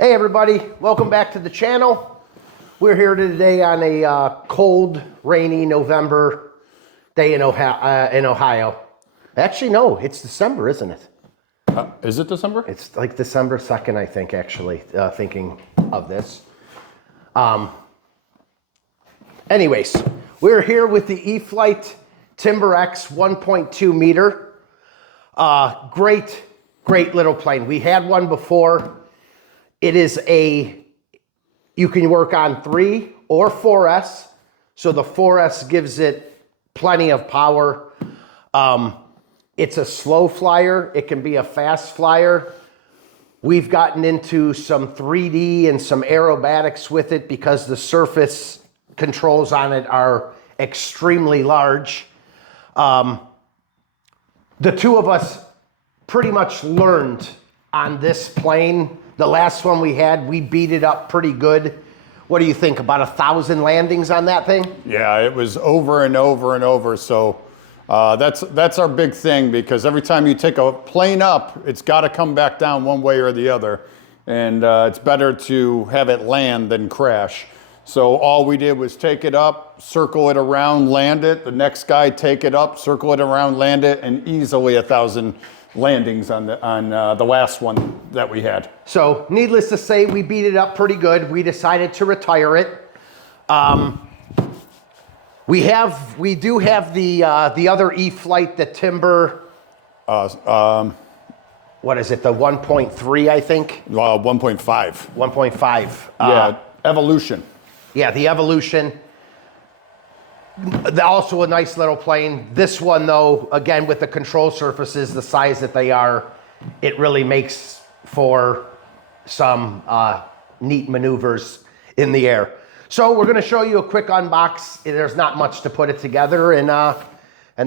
Hey everybody, welcome back to the channel. We're here today on a cold, rainy November day in Ohio. Actually, no, it's December, isn't it? Is it December? It's like December 2nd, I think, actually, thinking of this. Anyways, we're here with the eFlite Timber X 1.2 meter. Great little plane. We had one before. It is you can work on 3 or 4S. So the 4S gives it plenty of power. It's a slow flyer. It can be a fast flyer. We've gotten into some 3D and some aerobatics with it because the surface controls on it are extremely large. The two of us pretty much learned on this plane. The last one we had, we beat it up pretty good. What do you think, about 1,000 landings on that thing? Yeah, it was over and over and over. So that's our big thing, because every time you take a plane up, it's got to come back down one way or the other. And it's better to have it land than crash. So all we did was take it up, circle it around, land it. The next guy take it up, circle it around, land it, and easily 1,000 landings on the last one that we had. So needless to say, we beat it up pretty good. We decided to retire it. We do have the other eFlite, the Timber. What is it? The 1.3, I think. 1.5. 1.5. Yeah, Evolution. Yeah, the Evolution. Also a nice little plane. This one, though, again, with the control surfaces the size that they are, it really makes for some neat maneuvers in the air. So we're going to show you a quick unbox. There's not much to put it together, and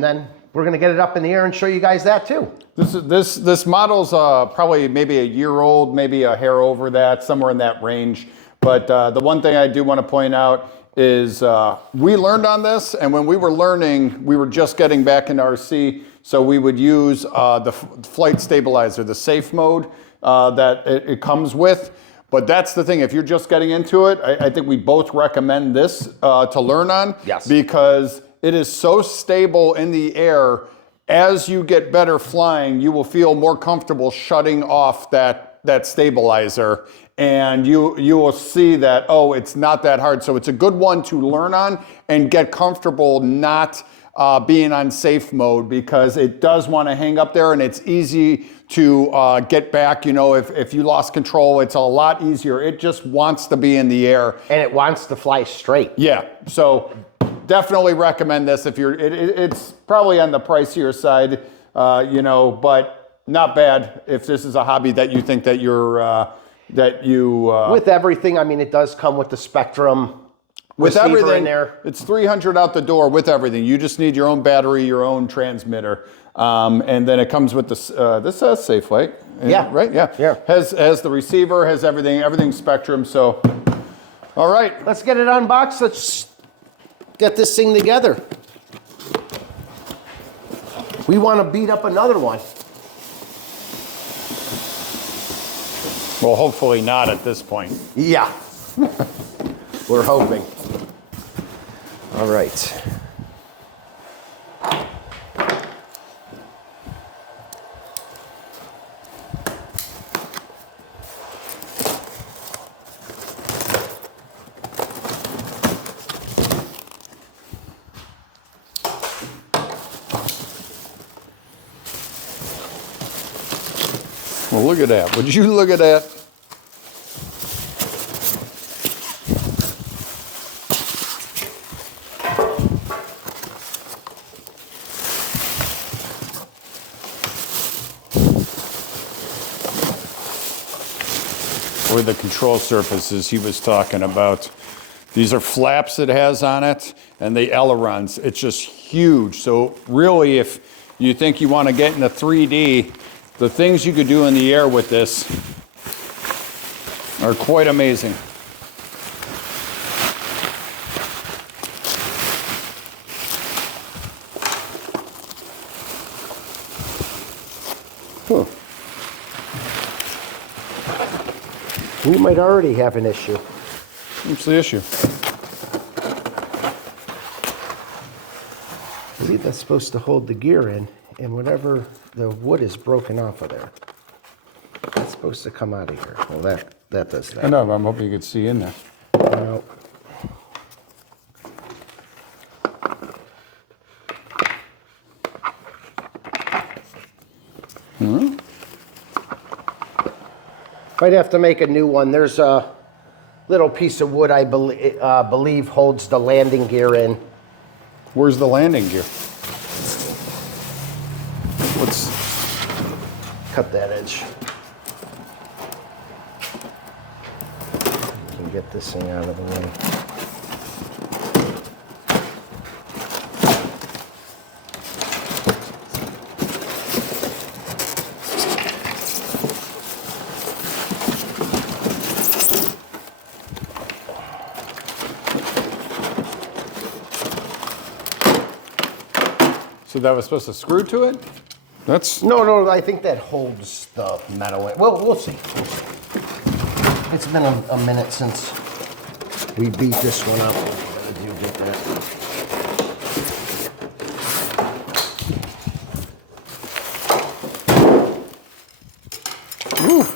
then we're going to get it up in the air and show you guys that too. This model's probably maybe a year old, maybe a hair over that, somewhere in that range. But the one thing I do want to point out is we learned on this, and when we were learning, we were just getting back in RC, so we would use the flight stabilizer, the safe mode that it comes with. But that's the thing, if you're just getting into it, I think we both recommend this to learn on. Yes. Because it is so stable in the air. As you get better flying, you will feel more comfortable shutting off that stabilizer. And you will see that, oh, it's not that hard. So it's a good one to learn on and get comfortable not being on safe mode, because it does want to hang up there and it's easy to get back. You know, if you lost control, it's a lot easier. It just wants to be in the air. And it wants to fly straight. Yeah, so definitely recommend this if you're, it's probably on the pricier side, you know, but not bad if this is a hobby that you think that you're, with everything. I mean, it does come with the Spectrum with receiver everything in there. It's 300 out the door with everything. You just need your own battery, your own transmitter, and then it comes with this. This has SafeLight. Yeah. Right. Yeah. Yeah. Has the receiver, has everything Spectrum. So, all right, let's get it unboxed. Let's get this thing together. We want to beat up another one. Well, hopefully not at this point. Yeah, we're hoping. All right. Well, look at that. Would you look at that? Or the control surfaces he was talking about. These are flaps it has on it, and the ailerons. It's just huge. So really, if you think you want to get into 3D, the things you could do in the air with this are quite amazing. We might already have an issue. What's the issue? I believe that's supposed to hold the gear in, and whatever the wood is broken off of there. That's supposed to come out of here. Well, that does that. I know, but I'm hoping you could see in there. No. Might have to make a new one. There's a little piece of wood I believe holds the landing gear in. Where's the landing gear? Let's Cut that edge. Can get this thing out of the way. So that was supposed to screw to it? That's No, I think that holds the metal in. Well, we'll see. We'll see. It's been a minute since we beat this one up. What did you get that? Ooh.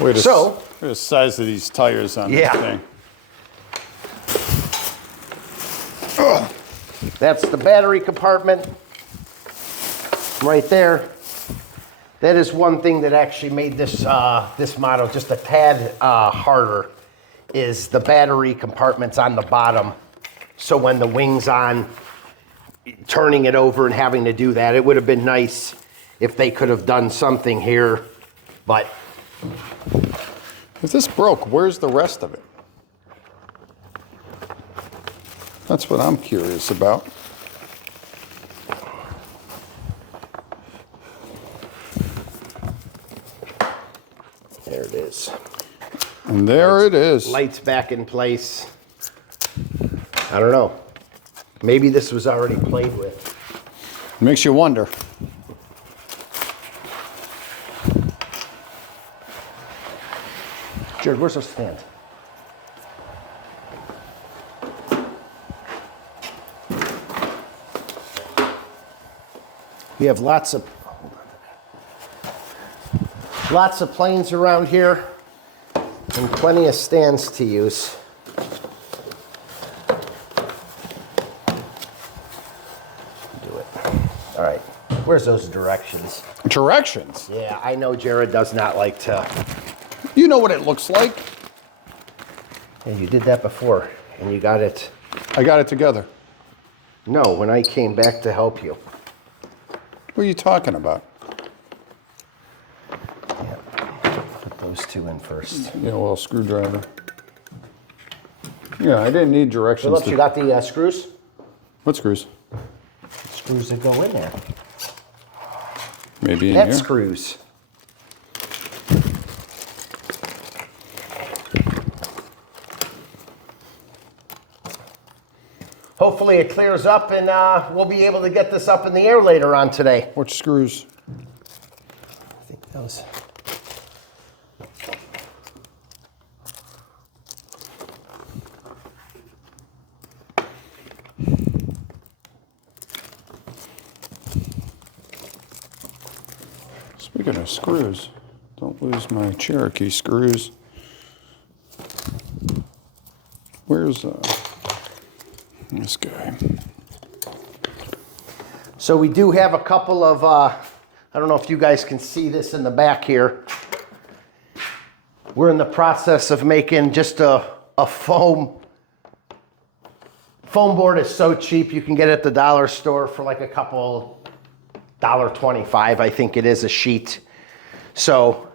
Wait a So- look at the size of these tires on Yeah. this thing. That's the battery compartment right there. That is one thing that actually made this this model just a tad harder, is the battery compartments on the bottom. So when the wing's on, turning it over and having to do that, it would have been nice if they could have done something here, but If this broke, where's the rest of it? That's what I'm curious about. there it is. And there it is. Lights back in place. I don't know. Maybe this was already played with. Makes you wonder. Jerrod, where's our stand? We have lots of planes around here and plenty of stands to use. Do it. All right. Where's those directions? Directions. Yeah, I know Jerrod does not like to. You know what it looks like. And you did that before, and you got it. I got it together. No, when I came back to help you. What are you talking about? Yeah. Put those two in first. Yeah, well, screwdriver. Yeah, I didn't need directions. Phillips, you got the screws? What screws? Screws that go in there. Maybe in Head here. screws. Hopefully it clears up and we'll be able to get this up in the air later on today. Which screws? I think those. Speaking of screws, don't lose my Cherokee screws. Where's this guy? So we do have a couple of, I don't know if you guys can see this in the back here. We're in the process of making just a foam. Foam board is so cheap, you can get it at the dollar store for like a couple $1.25, I think it is a sheet. So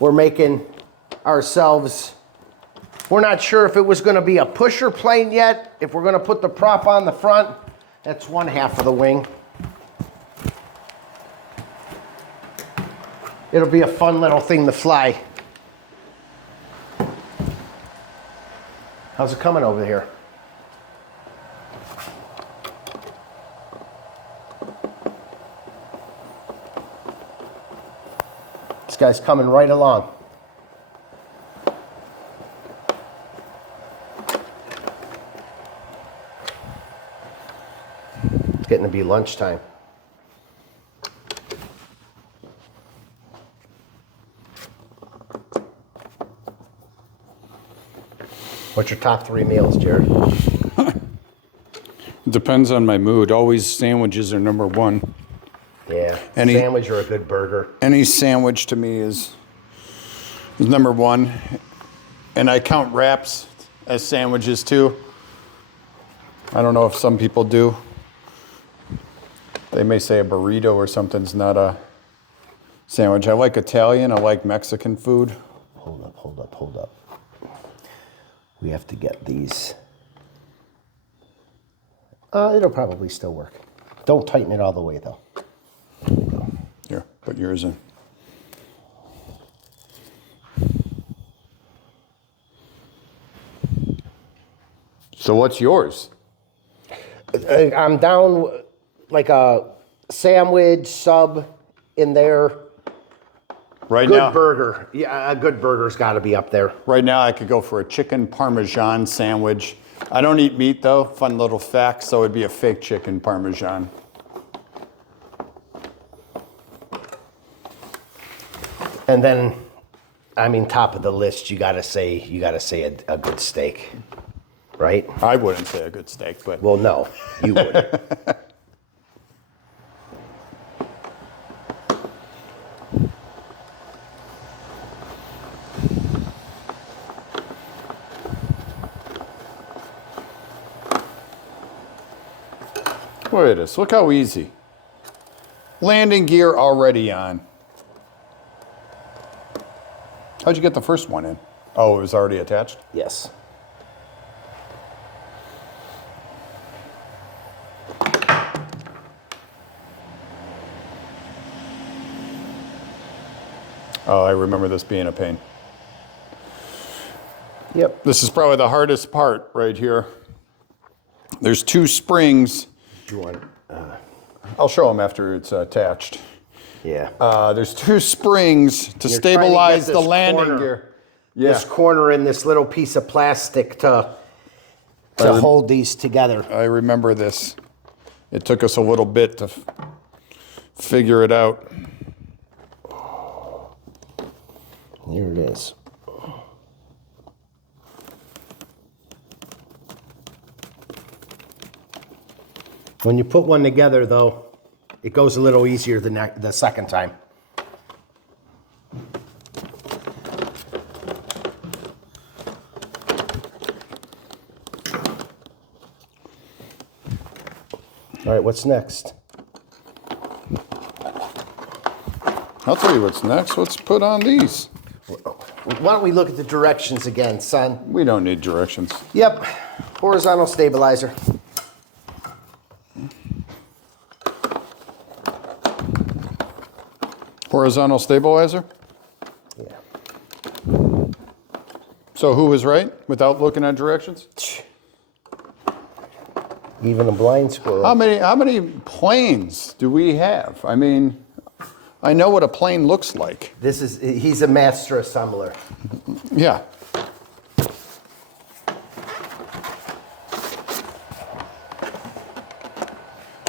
we're making ourselves, we're not sure if it was gonna be a pusher plane yet, if we're gonna put the prop on the front. That's one half of the wing. It'll be a fun little thing to fly. How's it coming over here? This guy's coming right along. It's getting to be lunchtime. What's your top 3 meals, Jerrod? It depends on my mood. Always sandwiches are number one. Yeah, Any sandwich or a good burger. Any sandwich to me is number one. And I count wraps as sandwiches too. I don't know if some people do. They may say a burrito or something's not a sandwich. I like Italian. I like Mexican food. Hold up, hold up, hold up. We have to get these. It'll probably still work. Don't tighten it all the way though. There we go. Here, put yours in. So what's yours? I'm down like a sandwich sub in there. Right Good now, burger. Yeah, a good burger's got to be up there. right now I could go for a chicken parmesan sandwich. I don't eat meat though. Fun little fact. So it'd be a fake chicken parmesan. And then, I mean, top of the list, you gotta say a good steak, right? I wouldn't say a good steak, but Well, no, you would. look at this. Look how easy. Landing gear already on. How'd you get the first one in? Oh, it was already attached? Yes. Oh, I remember this being a pain. Yep. This is probably the hardest part right here. There's 2 springs. You want? I'll show them after it's attached. Yeah. There's 2 springs to You're trying to get stabilize the this landing corner. gear. Yeah, This corner in this little piece of plastic to hold these together. I remember this. It took us a little bit to figure it out. Here it is. When you put one together, though, it goes a little easier the second time. All right, what's next? I'll tell you what's next. Let's put on these. Why don't we look at the directions again, son? We don't need directions. Yep, horizontal stabilizer. Horizontal stabilizer. Yeah. So who was right without looking at directions? Even a blind squirrel. How many planes do we have? I mean, I know what a plane looks like. He's a master assembler. Yeah.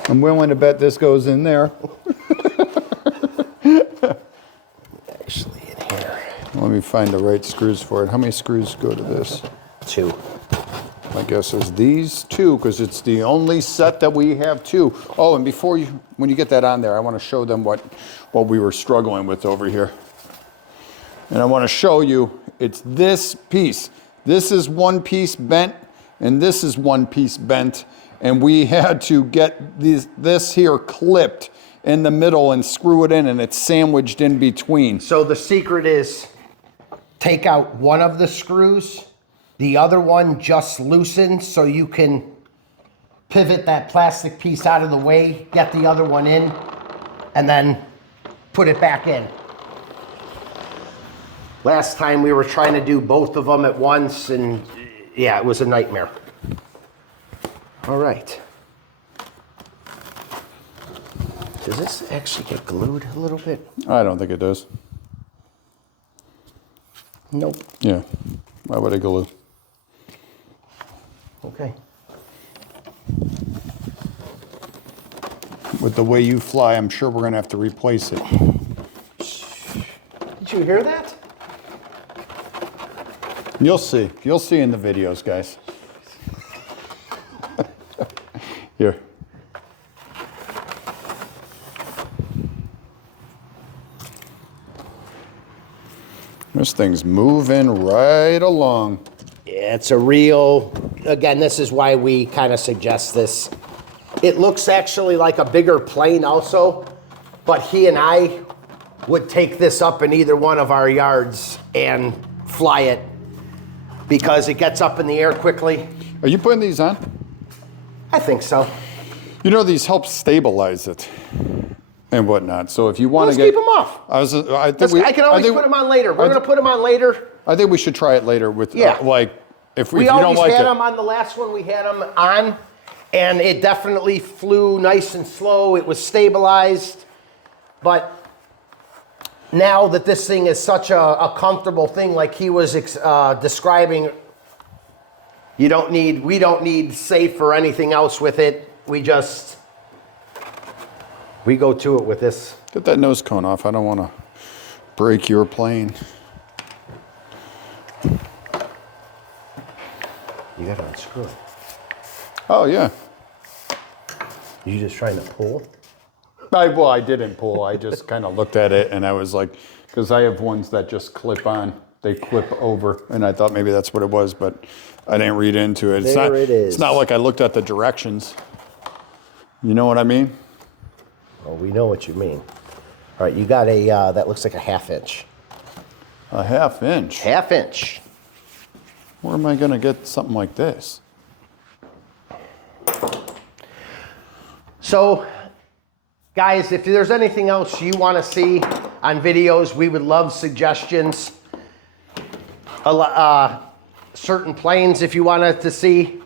I'm willing to bet this goes in there. Actually, in here. Let me find the right screws for it. How many screws go to this? 2. My guess is these 2, because it's the only set that we have 2. Oh, and when you get that on there, I want to show them what we were struggling with over here. And I want to show you, it's this piece. This is one piece bent, and this is one piece bent. And we had to get this here clipped in the middle and screw it in, and it's sandwiched in between. So the secret is take out one of the screws, the other one just loosen so you can pivot that plastic piece out of the way, get the other one in, and then put it back in. Last time we were trying to do both of them at once, and yeah, it was a nightmare. All right. Does this actually get glued a little bit? I don't think it does. Nope. Yeah. Why would I glue? Okay. With the way you fly, I'm sure we're going to have to replace it. Did you hear that? You'll see. You'll see in the videos, guys. Here. This thing's moving right along. Yeah, it's a real, again, this is why we kind of suggest this. It looks actually like a bigger plane also, but he and I would take this up in either one of our yards and fly it because it gets up in the air quickly. Are you putting these on? I think so. You know, these help stabilize it and whatnot. So if you want Let's to get, keep them off. I think I can always put them on later. We're going to put them on later. I think we should try it later with, Yeah. like, if We you don't always like had it. them on the last one. We had them on, and it definitely flew nice and slow. It was stabilized, but now that this thing is such a comfortable thing, like he was describing, we don't need safe or anything else with it. We go to it with this. Get that nose cone off. I don't want to break your plane. You got to unscrew it. Oh, yeah. You just trying to pull? Well, I didn't pull. I just kind of looked at it and I was like, because I have ones that just clip on. They clip over, and I thought maybe that's what it was, but I didn't read into it. There it is. It's not like I looked at the directions. You know what I mean? Oh, we know what you mean. All right, you got a, that looks like a 1/2 inch. A 1/2 inch. 1/2 inch. Where am I going to get something like this? So, guys, if there's anything else you want to see on videos, we would love suggestions. Certain planes if you wanted to see.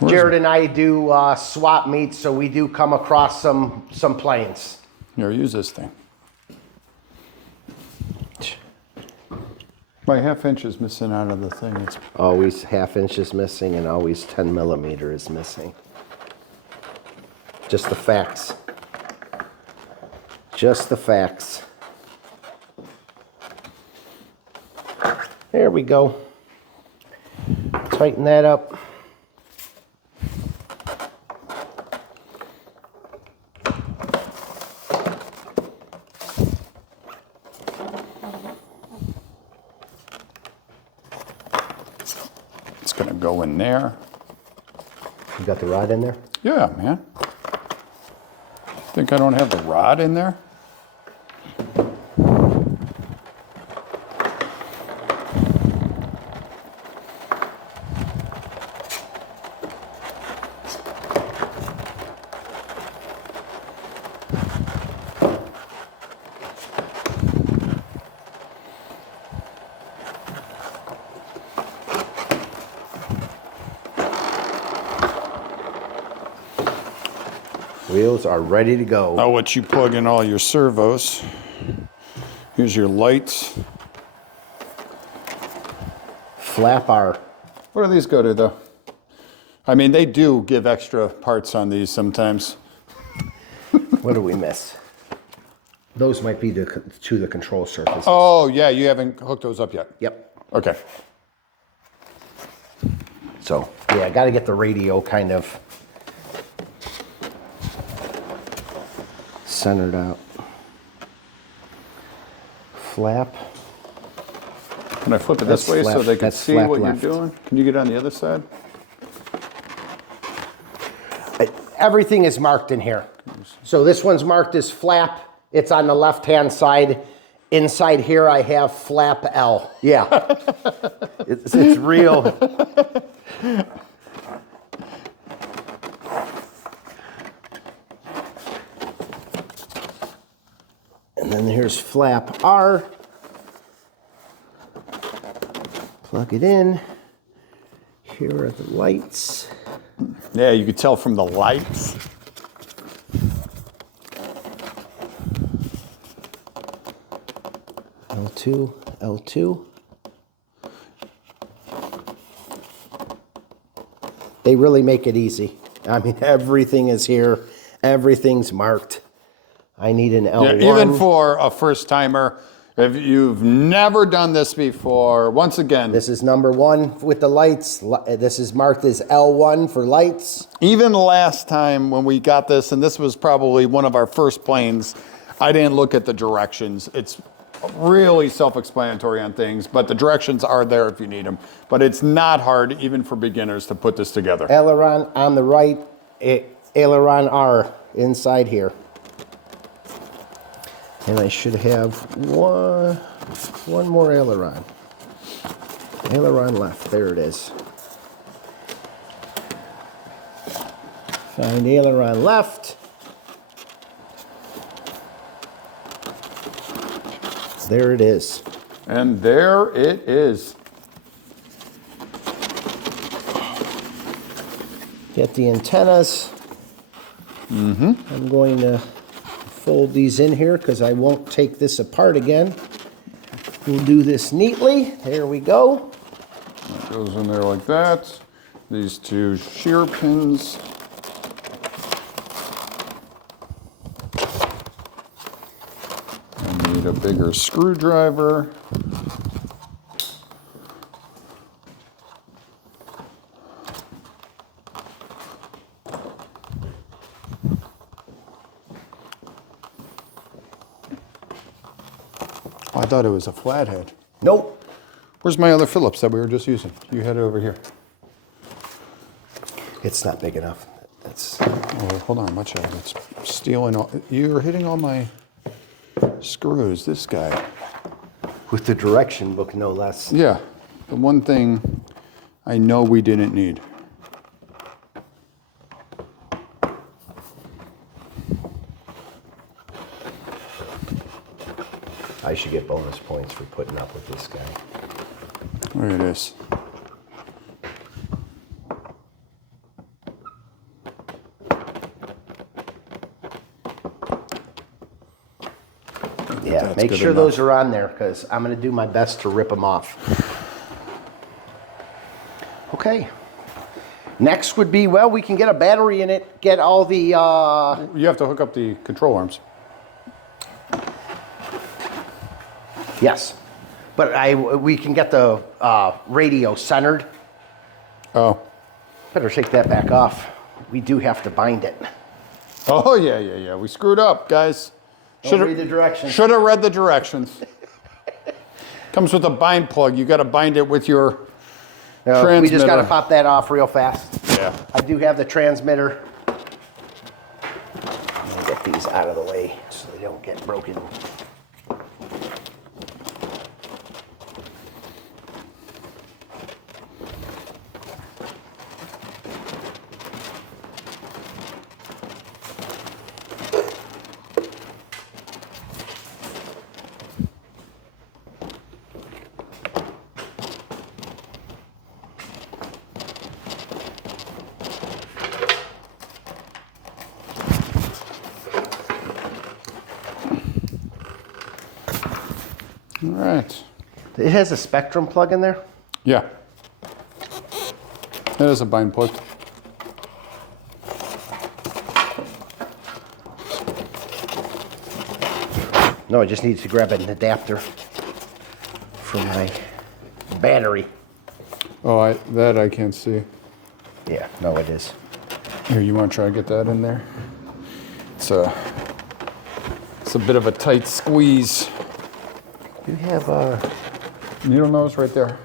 Jerrod and I do swap meets, so we do come across some planes. Here, use this thing. My 1/2 inch is missing out of the thing. It's Always 1/2 inch is missing and always 10 millimeter is missing. Just the facts. Just the facts. There we go. Tighten that up. It's going to go in there. You got the rod in there? Yeah, man. Think I don't have the rod in there? Wheels are ready to go. I'll let you plug in all your servos. Here's your lights. Flap R. Where do these go to, though? I mean, they do give extra parts on these sometimes. What do we miss? Those might be to the control surface. Oh, yeah, you haven't hooked those up yet. Yep. Okay. So, yeah, I got to get the radio kind of centered out. Flap. Can I flip it this That's way so flap- they can that's see flap what left. you're doing? Can you get on the other side? Everything is marked in here. So this one's marked as flap. It's on the left-hand side. Inside here, I have flap L. Yeah. it's real. And then here's flap R. Plug it in. Here are the lights. Yeah, you could tell from the lights. L2, L2. They really make it easy. I mean, everything is here. Everything's marked. I need an L1. Yeah, even for a first timer, if you've never done this before, once again, This is number 1 with the lights. This is marked as L1 for lights. even last time when we got this, and this was probably one of our first planes, I didn't look at the directions. It's really self-explanatory on things, but the directions are there if you need them. But it's not hard, even for beginners, to put this together. Aileron on the right, aileron R inside here. And I should have one more aileron. Aileron left, there it is. Find aileron left. There it is. And there it is. Get the antennas. I'm going to fold these in here because I won't take this apart again. We'll do this neatly. There we go. It goes in there like that. These 2 shear pins. I need a bigger screwdriver. Oh, I thought it was a flathead. Nope. Where's my other Phillips that we were just using? You had it over here. It's not big enough. That's Oh, hold on, watch out. It's stealing all. You're hitting all my screws, this guy. with the direction book, no less. Yeah, the one thing I know we didn't need. I should get bonus points for putting up with this guy. There it is. Yeah, That's make good sure enough. those are on there because I'm going to do my best to rip them off. Okay. Next would be, well, we can get a battery in it, get all the... You have to hook up the control arms. Yes. But we can get the radio centered. Oh. Better take that back off. We do have to bind it. Oh, yeah. We screwed up, guys. Don't read the directions. Should have read the directions. Comes with a bind plug. You got to bind it with your transmitter. We just got to pop that off real fast. Yeah. I do have the transmitter. Let me get these out of the way so they don't get broken. All right. It has a Spectrum plug in there. Yeah. That is a bind plug. No, I just need to grab an adapter for my battery. Oh, that I can't see. Yeah, no, it is. Here, you want to try to get that in there? It's a bit of a tight squeeze. You have a... Needle nose right there.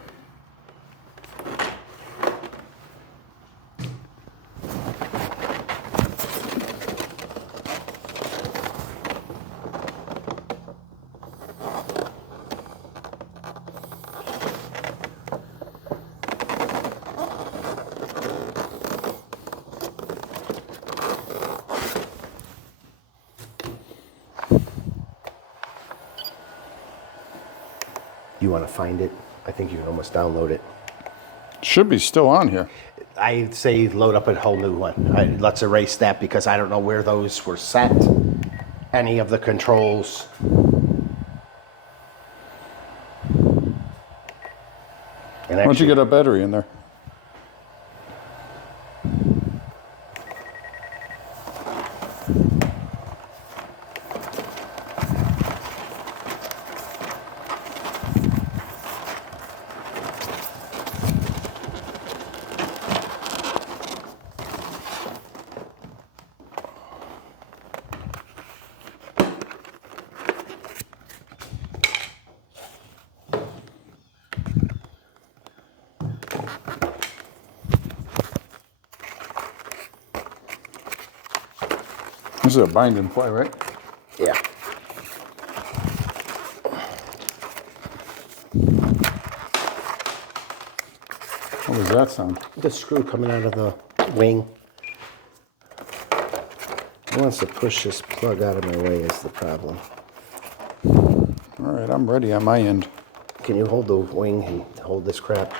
You want to find it? I think you can almost download it. Should be still on here. I say load up a whole new one. Let's erase that because I don't know where those were set. Any of the controls. And Why don't you get a battery in there? This is a bind and play, right? Yeah. What was that sound? The screw coming out of the wing. It wants to push this plug out of my way is the problem. All right, I'm ready on my end. Can you hold the wing and hold this crap?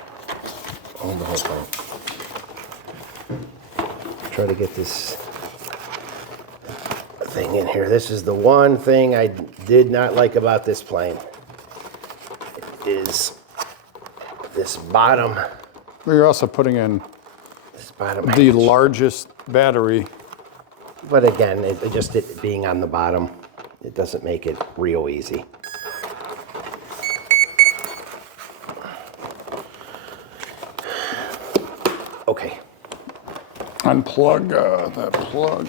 Hold the whole thing. Try to get this thing in here. This is the one thing I did not like about this plane. Is this bottom. You're also putting in This bottom. the hatch. largest battery. But again, it being on the bottom, it doesn't make it real easy. Okay. Unplug that plug.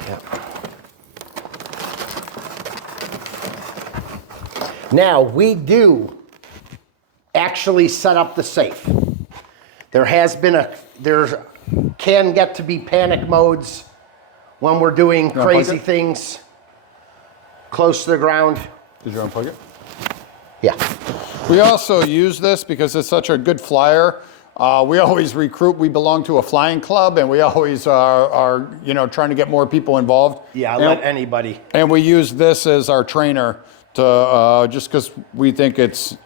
Yeah. Now we do actually set up the safe. There can get to be panic modes when we're doing unplug crazy it? things close to the ground. Did you unplug it? Yeah. We also use this because it's such a good flyer. We always recruit. We belong to a flying club, and we always are trying to get more people involved. Yeah, and, let anybody. And we use this as our trainer to just because we think it's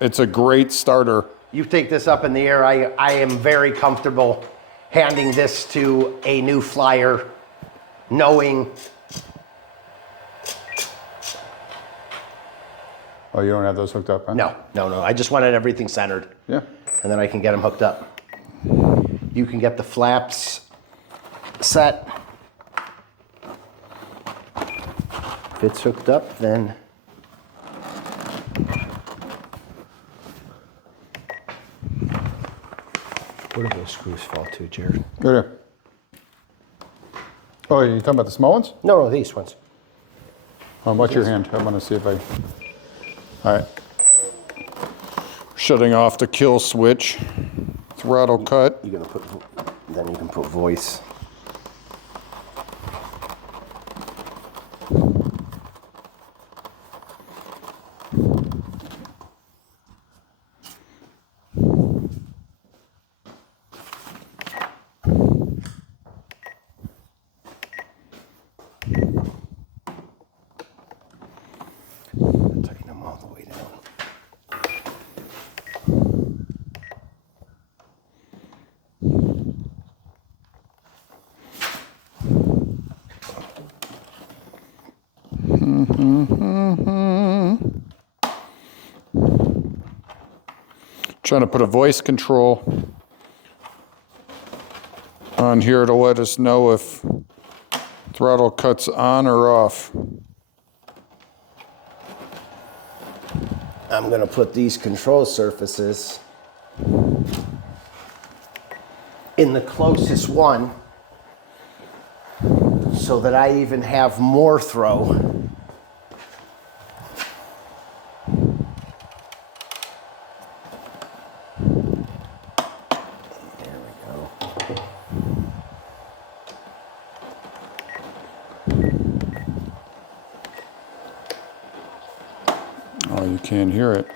a great starter. You take this up in the air. I am very comfortable handing this to a new flyer, knowing. Oh, you don't have those hooked up, huh? No. I just wanted everything centered. Yeah. And then I can get them hooked up. You can get the flaps set. If it's hooked up, then where do those screws fall to, Jerrod? Right here. Oh, you talking about the small ones? No, these ones. Watch your hand. I want to see if I... All right. Shutting off the kill switch. Throttle cut. You're gonna then you can put voice. Tighten them all the way down. Trying to put a voice control on here to let us know if throttle cut's on or off. I'm gonna put these control surfaces in the closest one so that I even have more throw. Oh, you can't hear it.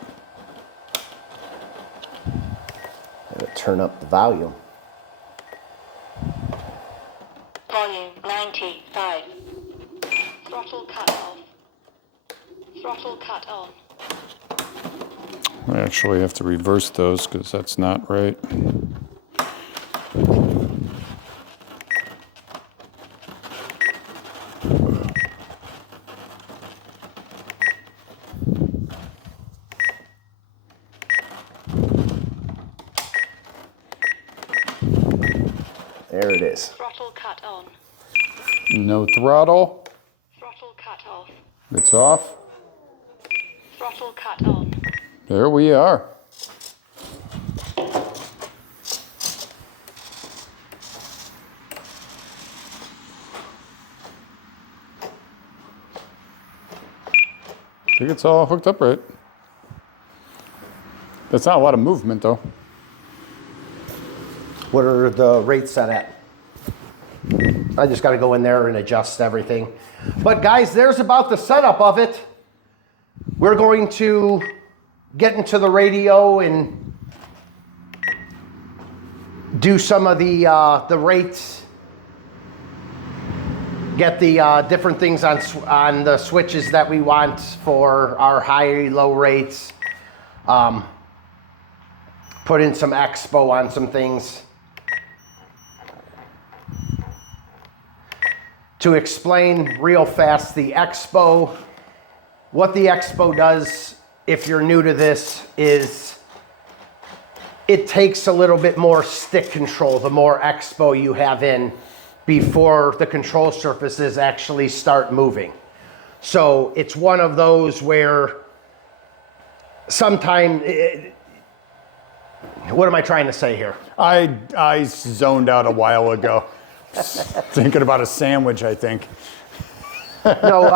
Gotta turn up the volume. Volume 95. Throttle cut off. Throttle cut on. I actually have to reverse those because that's not right. There it is. Throttle cut on. No throttle. Throttle cut off. It's off. Throttle cut on. There we are. I think it's all hooked up right. That's not a lot of movement though. What are the rates set at? I just got to go in there and adjust everything. But guys, there's about the setup of it. We're going to get into the radio and do some of the rates. Get the different things on the switches that we want for our high, low rates. Put in some expo on some things. To explain real fast the expo, what the expo does, if you're new to this, is it takes a little bit more stick control the more expo you have in before the control surfaces actually start moving. So it's one of those where sometimes, what am I trying to say here? I zoned out a while ago. Thinking about a sandwich, I think. No,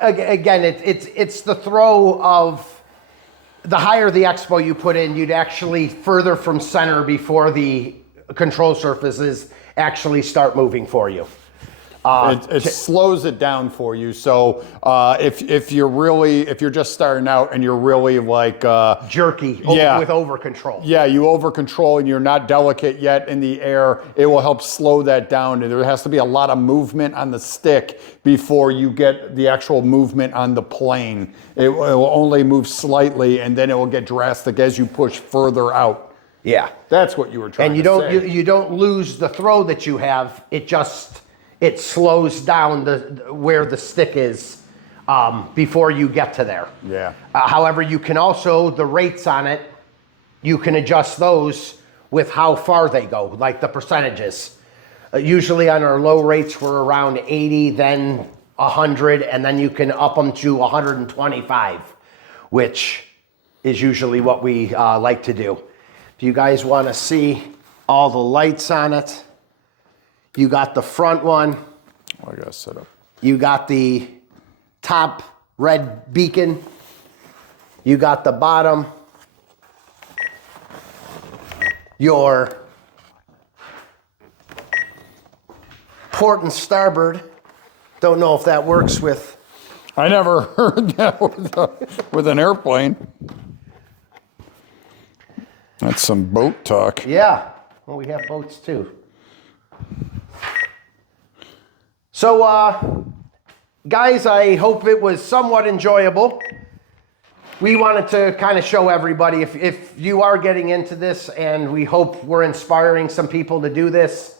again, it's the throw of the higher the expo you put in, you'd actually further from center before the control surfaces actually start moving for you. It slows it down for you. So if you're just starting out and you're really like jerky with over control. Yeah, you over control and you're not delicate yet in the air, it will help slow that down. And there has to be a lot of movement on the stick before you get the actual movement on the plane. It will only move slightly and then it will get drastic as you push further out. Yeah. That's what you were trying to say. And you don't lose the throw that you have. It slows down where the stick is before you get to there. Yeah. However, you can also, the rates on it, you can adjust those with how far they go, like the percentages. Usually on our low rates, we're around 80, then 100, and then you can up them to 125, which is usually what we like to do. If you guys want to see all the lights on it, you got the front one. I got to set up. You got the top red beacon. You got the bottom. Your port and starboard. Don't know if that works with. I never heard that with an airplane. That's some boat talk. Yeah, well, we have boats too. So, guys, I hope it was somewhat enjoyable. We wanted to kind of show everybody, if you are getting into this, and we hope we're inspiring some people to do this,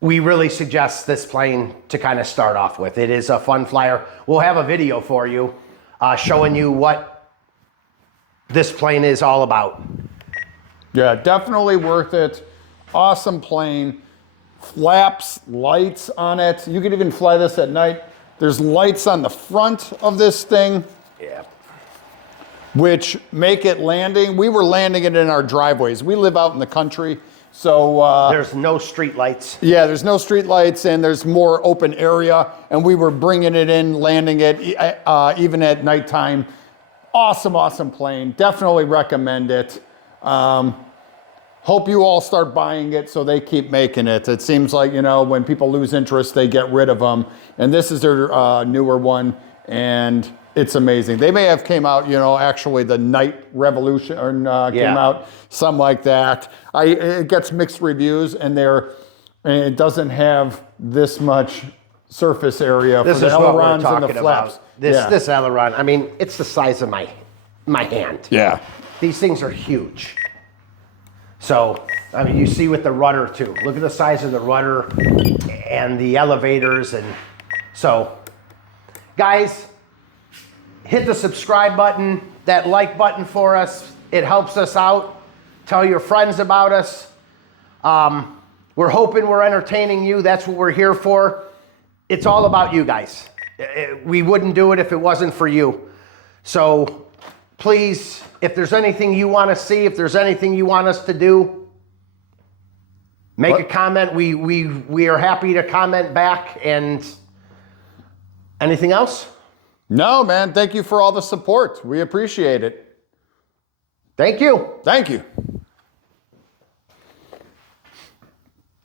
we really suggest this plane to kind of start off with. It is a fun flyer. We'll have a video for you showing you what this plane is all about. Yeah, definitely worth it. Awesome plane. Flaps, lights on it. You could even fly this at night. There's lights on the front of this thing. Yeah. Which make it landing. We were landing it in our driveways. We live out in the country, so there's no street lights. Yeah, there's no street lights and there's more open area, and we were bringing it in, landing it even at nighttime. Awesome plane. Definitely recommend it. Hope you all start buying it so they keep making it. It seems like, when people lose interest, they get rid of them. And this is their newer one, and it's amazing. They may have came out, actually the Night Revolution came out, something like that. It gets mixed reviews, and it doesn't have this much surface area for the ailerons and the flaps. This aileron, I mean, it's the size of my my hand. Yeah. These things are huge. So, I mean, you see with the rudder too. Look at the size of the rudder and the elevators. And so, guys, hit the subscribe button, that like button for us. It helps us out. Tell your friends about us. We're hoping we're entertaining you. That's what we're here for. It's all about you guys. We wouldn't do it if it wasn't for you. So please, if there's anything you want to see, if there's anything you want us to do, make a comment. We are happy to comment back. And anything else? No, man. Thank you for all the support. We appreciate it. Thank you. Thank you.